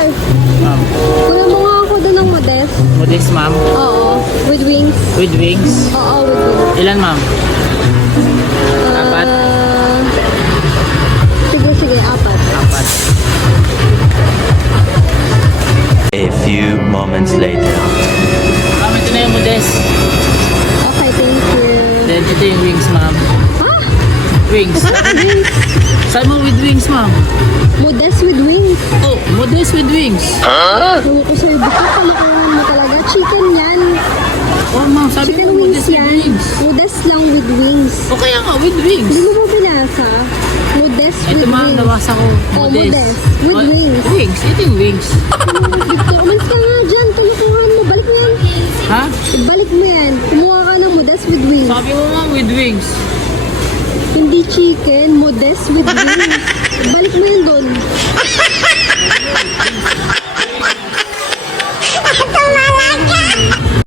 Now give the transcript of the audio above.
Sir, Ma'am. kuya mo nga ako doon ng modest. Modest, ma'am. Oo, with wings. With wings. Oo, with wings. Ilan, ma'am? Apat. Sige, apat. Apat. A few moments later. Ma'am, ito na yung modest. Okay, thank you. Then, ito yung wings, ma'am. Ha? Wings. Wings. Saan mo with wings, ma'am? Modest with wings. Oh, modest with wings. Ewan ko sa'yo, bakit palakuhan mo talaga? Chicken yan. Oh, ma'am, sabi Chicken mo wings modest with yan. wings. Modest lang with wings. O kaya nga, with wings. Hindi mo ba binasa? Modest Ito, with ma'am, wings. nabasa ko. Oh, Modest. modest. With Oh, wings. Wings. Ito yung wings. Victor, umalis ka nga dyan. Talukuhan mo. Balik mo yan. Ha? Balik mo yan. Kumuha ka ng modest with wings. Sabi mo, ma'am, with wings. Hindi chicken, modest with wings. Balik mo yan doon.